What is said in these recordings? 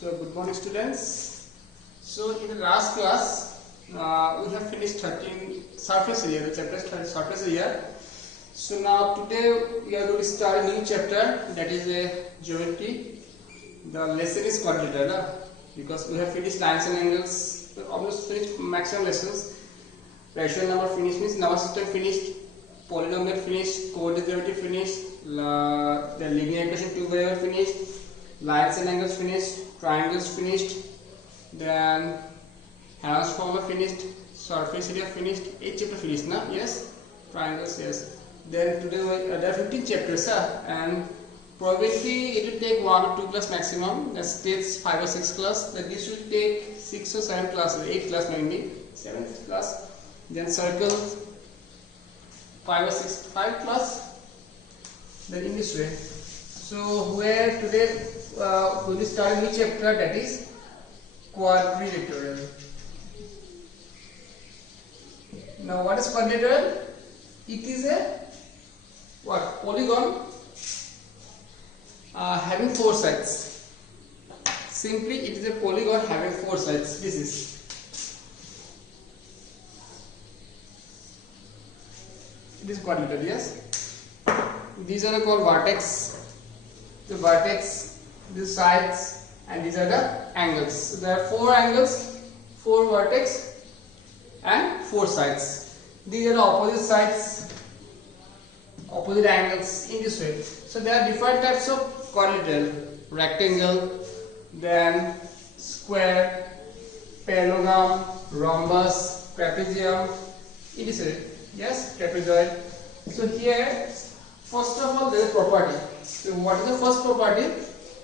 So good morning students. So in the last class we have finished 13 surface area, the chapter surface area. So now today we are going to start a new chapter, that is a geometry. The lesson is quadrilateral because we have finished lines and angles, we almost finished maximum lessons. Rational number finished means number system finished, polynomial finished, coordinate geometry finished, the linear equation 2 variable finished, lines and angles finished, triangles finished, then Heron's formula finished, surface area finished, 8 chapter finished na? Yes, triangles, yes. Then today there are 15 chapters and probably it will take 1 or 2 class maximum, that states 5 or 6 class, that this will take 6 or 7 classes, 8 class mainly, 7th class. Then circles 5 or 6, 5 class, then in this way. So where today we will start a new chapter, that is quadrilateral. Now what is quadrilateral? It is a what? Polygon having 4 sides. Simply it is a polygon having 4 sides. This is. It is quadrilateral, yes. These are called vertex. The vertex, the sides, and these are the angles. So there are 4 angles, 4 vertex, and 4 sides. These are the opposite sides, opposite angles in this way. So there are different types of quadrilateral: rectangle, then square, parallelogram, rhombus, trapezium. In this way. Yes, trapezoid. So here, first of all, there is property. So what is the first property?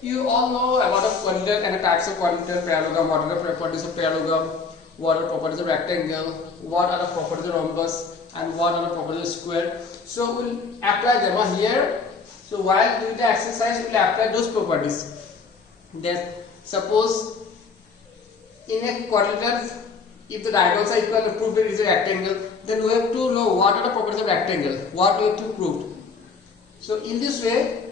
You all know about the quadrilateral and the types of quadrilateral, parallelogram. What are the properties of parallelogram? What are the properties of rectangle? What are the properties of rhombus? And what are the properties of square? So we'll apply them here. So while doing the exercise, we'll apply those properties. Then suppose in a quadrilateral, if the diagonals are equal, the proof it is a rectangle, then we have to know what are the properties of rectangle, what we have to prove. So in this way,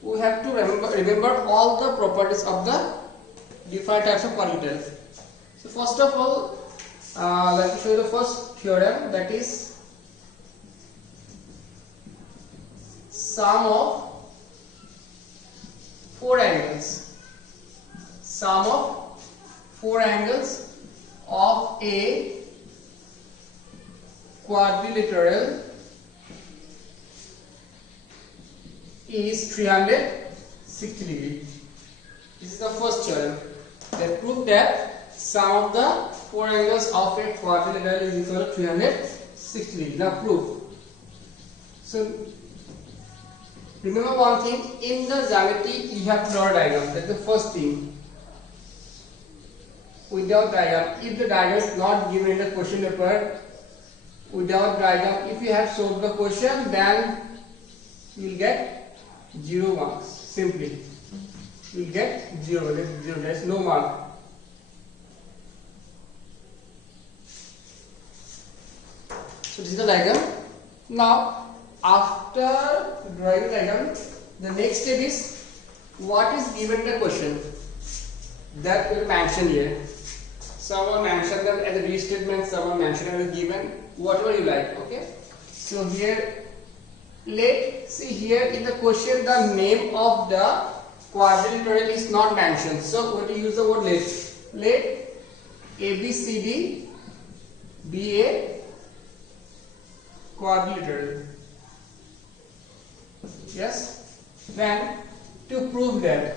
we have to remember all the properties of the different types of quadrilaterals. So first of all, let me show you the first theorem, that is sum of 4 angles. Sum of 4 angles of a quadrilateral is 360 degree. This is the first theorem that proves that sum of the 4 angles of a quadrilateral is equal to 360 degree. Now proof. So remember one thing, in the geometry you have to draw a diagram. That's the first thing. Without diagram, if the diagram is not given in the question paper, without diagram, if you have solved the question, then you will get 0 marks. Simply, you will get 0. There is no mark. So this is the diagram. Now, after drawing the diagram, the next step is what is given in the question. That will mention here. Someone mentioned them as a restatement, someone mentioned them as given, whatever you like. Okay. So here, see here in the question, the name of the quadrilateral is not mentioned. So we have to use the word let. Let ABCD be a quadrilateral. Yes. Then to prove that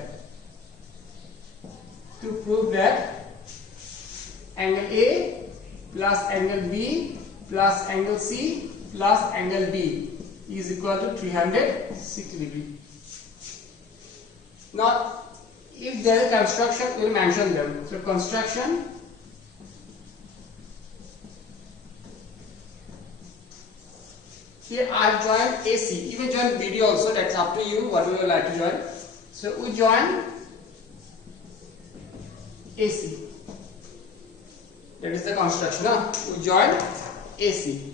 angle A plus angle B plus angle C plus angle D is equal to 360 degree. Now, if there is a construction, we will mention them. So, construction here I have joined AC. You may join BD also, that's up to you, whatever you like to join. So, we join AC. That is the construction. We join AC.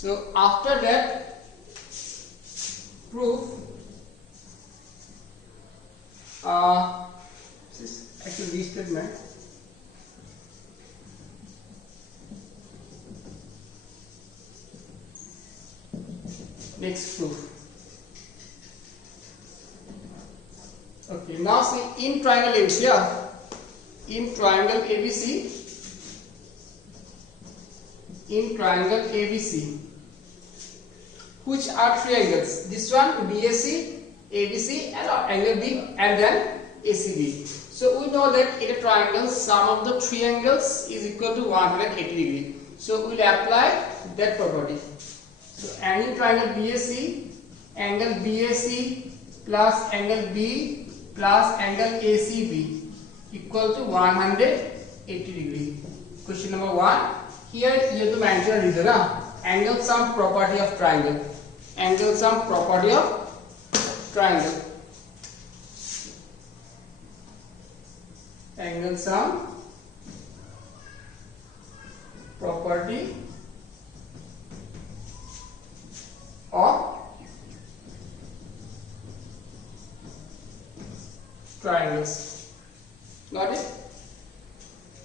So after that, proof This is actually restatement. Next proof. Okay, now see in triangle ABC, in triangle ABC, which are three angles? This one BAC, ABC, and angle B, and then ACB. So we know that in a triangle, sum of the three angles is equal to 180 degree. So we will apply that property. So any triangle BAC, angle BAC plus angle B plus angle ACB equal to 180 degree. Question number 1. Here you have to mention a reason. Angle sum property of triangle. Angle sum property of triangle. Angle sum property of triangles. Got it?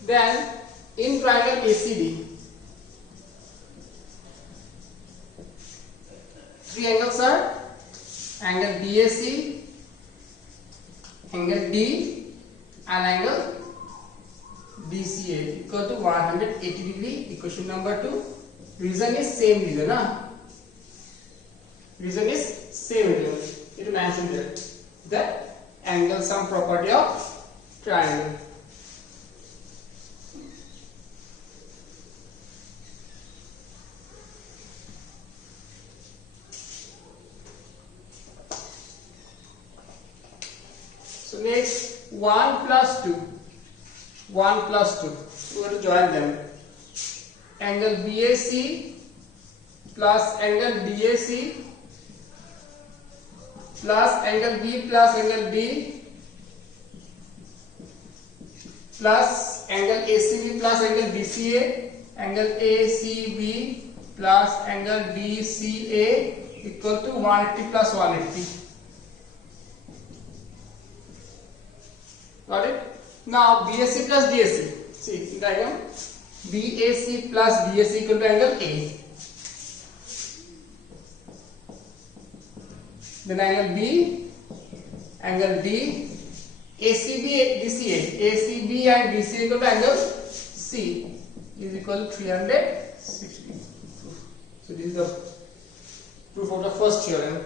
Then in triangle ACB, three angles are angle BAC, angle D, and angle BCA equal to 180 degree. Equation number 2. Reason is same reason. Reason is same reason. It mentioned there. The angle sum property of triangle. So next 1 plus 2. 1 plus 2. We have to join them. Angle BAC plus angle DAC plus angle B plus angle D plus angle ACB plus angle BCA, angle ACB plus angle BCA equal to 180 plus 180. Got it? Now BAC plus DAC. See in diagram, BAC plus DAC equal to angle A. Then angle B, angle D, ACB, DCA, ACB and DCA equal to angle C is equal to 360. So this is the proof of the first theorem,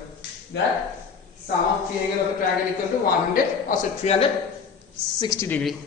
that sum of three angles of a triangle equal to 100, also 360 degree.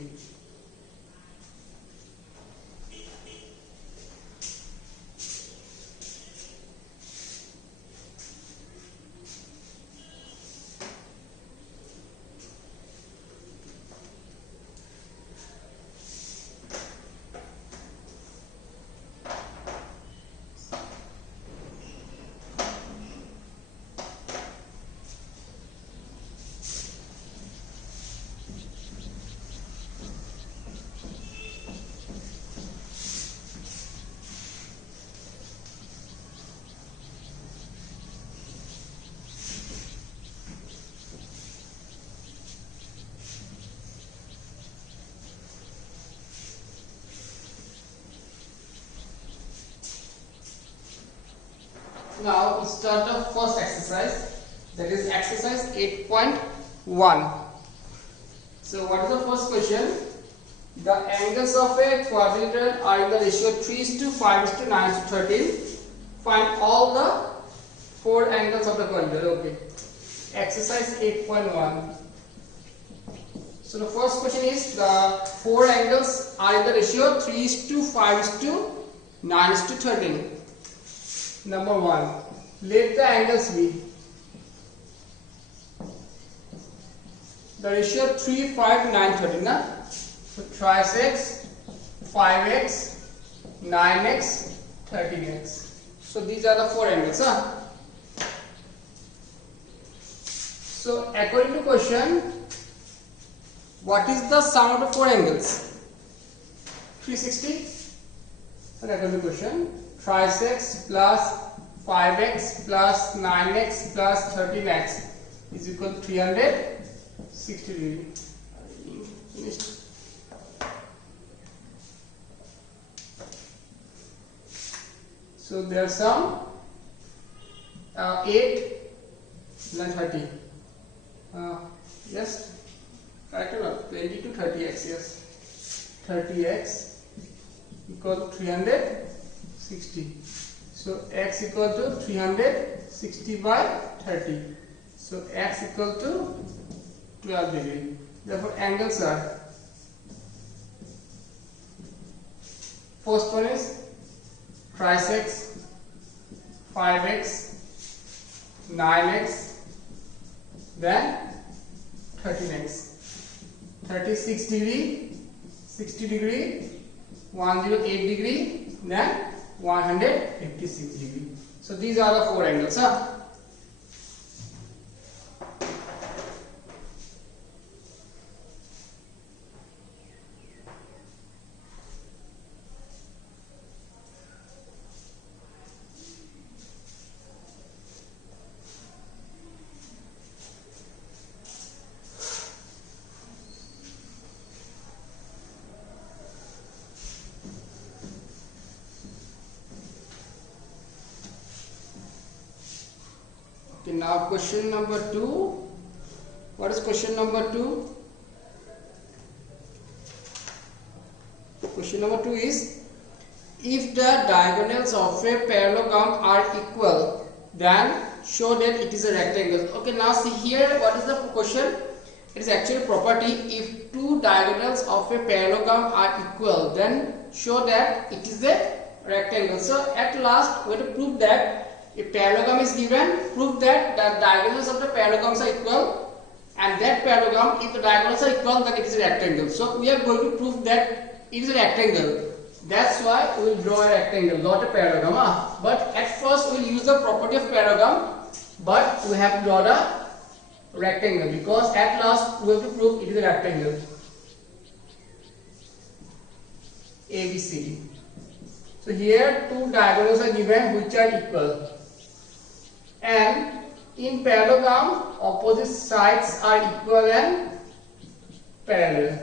Now we start the first exercise, that is exercise 8.1. So what is the first question? The angles of a quadrilateral are in the ratio 3:5:9:13. Find all the four angles of the quadrilateral. Okay. Exercise 8.1. So the first question is, the four angles are in the ratio 3:5:9:13. Number 1, let the angles be. The ratio 3, 5, 9, 13. So 3x, 5x, 9x, 13x. So these are the four angles. So according to question, what is the sum of the four angles? 360. And according to question, 3x plus 5x plus 9x plus 13x is equal to 60 degree. Finished. So there are some 8 then 30. Yes, correct or not? 20 to 30x. Yes, 30x equal to 360. So x equal to 360 by 30. So x equal to 12 degree. Therefore, angles are, first one is trisex, 5x, 9x, then 13x, 36 degree, 60 degree, 108 degree, then 156 degree. So these are the 4 angles. Okay, now question number 2. What is question number 2? Question number 2 is, if the diagonals of a parallelogram are equal, then show that it is a rectangle. Okay, now see here, what is the question? It is actually property. If two diagonals of a parallelogram are equal, then show that it is a rectangle. So at last we have to prove that if parallelogram is given, prove that the diagonals of the parallelograms are equal, and that parallelogram, if the diagonals are equal, then it is a rectangle. So we are going to prove that it is a rectangle. That's why we will draw a rectangle, not a parallelogram. But at first we will use the property of parallelogram, but we have to draw the rectangle, because at last we have to prove it is a rectangle. ABCD. So here two diagonals are given which are equal, and in parallelogram opposite sides are equal and parallel.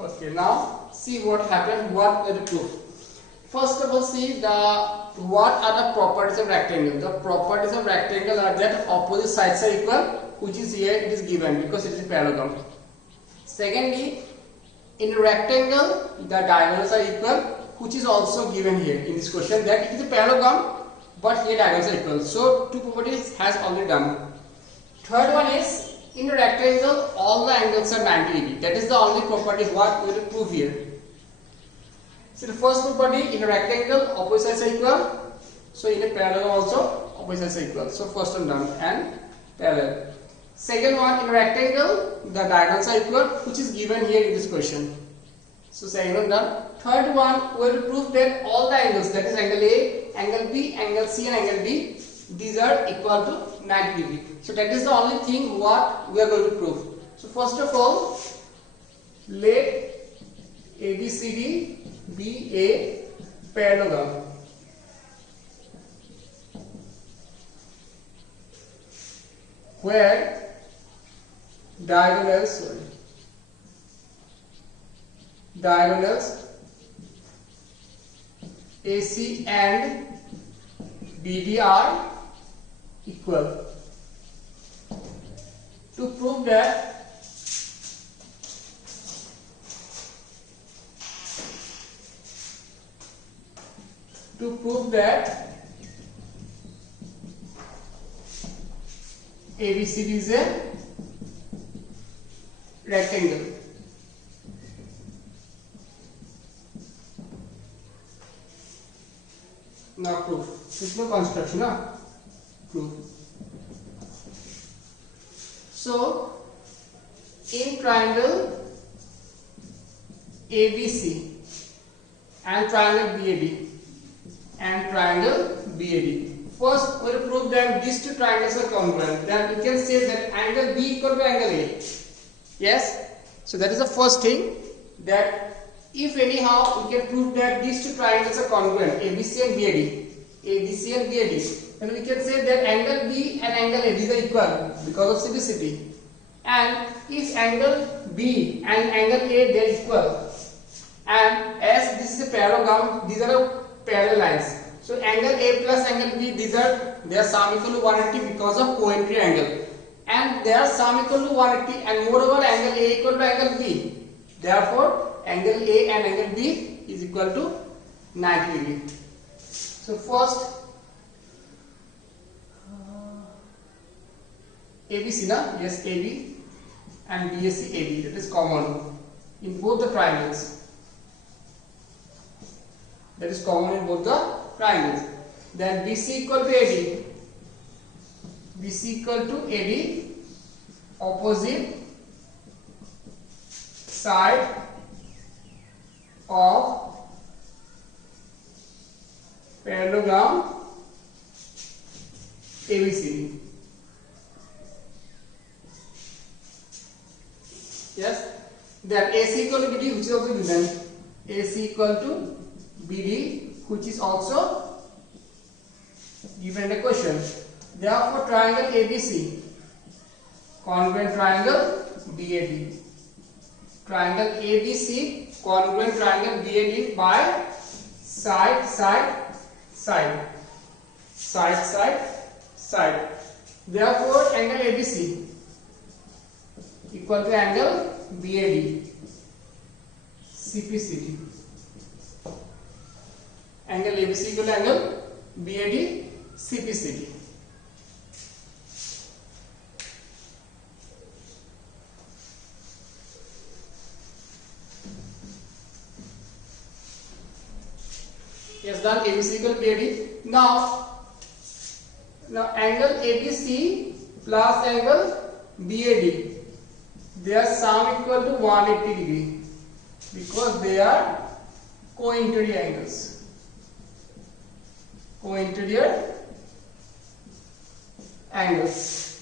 Okay, now see what happened, what we have to prove. First of all, see what are the properties of rectangle. The properties of rectangle are that opposite sides are equal, which is here it is given because it is a parallelogram. Secondly, in a rectangle the diagonals are equal, which is also given here in this question, that it is a parallelogram but here diagonals are equal. So two properties has already done. Third one is, in a rectangle all the angles are 90 degree. That is the only property what we will prove here. So the first property, in a rectangle opposite sides are equal, so in a parallelogram also opposite sides are equal. So first one done, and parallel. Second one, in a rectangle the diagonals are equal, which is given here in this question. So second one done. Third one, we will prove that all the angles, that is angle A, angle B, angle C and angle D, these are equal to 90 degree. So that is the only thing what we are going to prove. So first of all, let ABCD be a parallelogram. Where diagonals AC and BD are equal. To prove that, ABCD is a rectangle. Now proof. Simple construction, proof. So in triangle ABC and triangle BAD and triangle BAD, first we will prove that these two triangles are congruent. Then we can say that angle B equal to angle A. Yes. So that is the first thing, that if anyhow we can prove that these two triangles are congruent, ABC and BAD, ABC and BAD, then we can say that angle B and angle AD are equal because of simplicity. And if angle B and angle A they are equal, and as this is a parallelogram, these are parallel lines. So angle A plus angle B, they are sum equal to 180 because of co-interior angle, and they are sum equal to 180, and moreover angle A equal to angle B. Therefore, angle A and angle B is equal to 90 degree. So first ABC na? Yes, AB and BAC AB, that is common in both the triangles. That is common in both the triangles. Then BC equal to AD. BC equal to AD, opposite side of parallelogram ABCD. Yes. Then AC equal to BD, which is also given. AC equal to BD, which is also given in the question. Therefore, triangle ABC, congruent triangle BAD. Triangle ABC, congruent triangle BAD by side, side, side, side, side, side. Therefore, angle ABC equal to angle BAD, CPCD. Angle ABC equal to angle BAD, CPCD. Yes, done. ABC equal to BAD. Now angle ABC plus angle BAD, their sum equal to 180 degree because they are co-interior angles. Co-interior angles,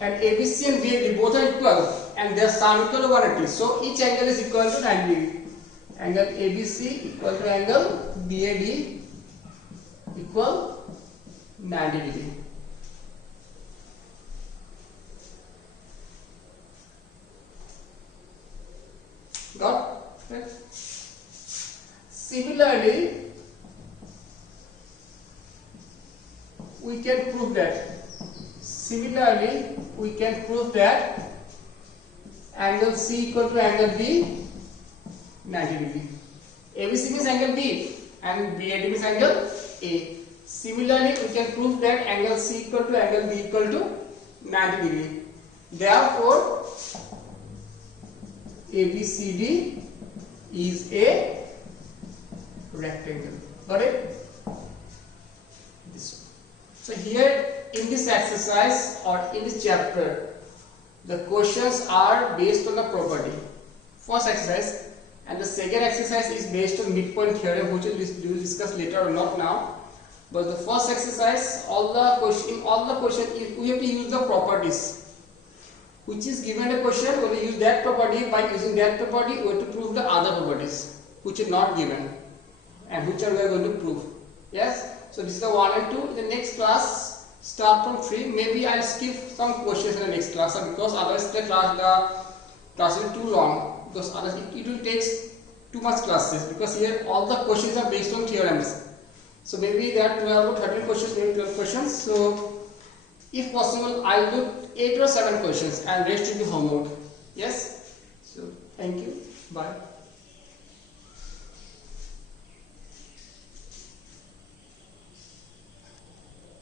and ABC and BAD both are equal, and their sum equal to 180. So each angle is equal to 90 degree. Angle ABC equal to angle BAD equal 90 degree. Got it? Similarly, we can prove that angle C equal to angle B 90 degree. ABC means angle B and BAD means angle A. Similarly, we can prove that angle C equal to angle B equal to 90 degree. Therefore, ABCD is a rectangle. Got it? This one. So here in this exercise or in this chapter, the questions are based on the property. First exercise, and the second exercise is based on midpoint theorem, which we will discuss later or not now. But the first exercise, all the question, we have to use the properties. Which is given a question, we will use that property. By using that property, we have to prove the other properties which are not given and which are we are going to prove. Yes. So this is the 1 and 2. In the next class, start from 3. Maybe I'll skip some questions in the next class because otherwise the class will be too long. Because otherwise it will take too much classes. Because here all the questions are based on theorems. So maybe there are 12 or 13 questions, maybe 12 questions. So if possible, I'll do 8 or 7 questions and rest will be homework. Yes. So thank you. Bye.